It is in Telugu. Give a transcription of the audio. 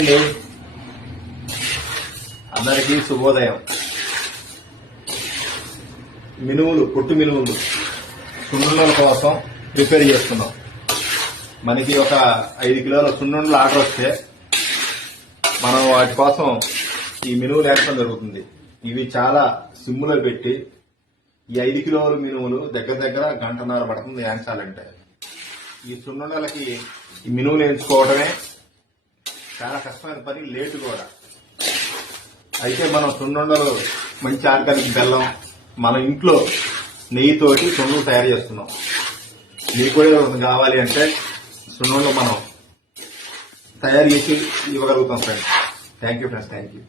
అండి అందరికీ శుభోదయం. మినువులు పుట్టు మినుములు సున్నుండల కోసం ప్రిపేర్ చేస్తున్నాం. మనకి ఒక ఐదు కిలోల సున్నుండలు ఆర్డర్ వస్తే మనం వాటి కోసం ఈ మినువులు వేయడం జరుగుతుంది. ఇవి చాలా సిమ్ములో పెట్టి ఈ ఐదు కిలోల మినుములు దగ్గర దగ్గర గంటన్నర పడుతుంది వేయించాలంటే. ఈ సున్నుండలకి ఈ మినువులు వేయించుకోవడమే చాలా కష్టమైన పని లేటు కూడా. అయితే మనం సున్నుండలు మంచి ఆర్గానిక్ బెల్లం మన ఇంట్లో నెయ్యితోటి సున్నులు తయారు చేస్తున్నాం. మీకు కూడా కావాలి అంటే సున్నుండలు మనం తయారు చేసి ఇవ్వగలుగుతాం friends thank you friends thank you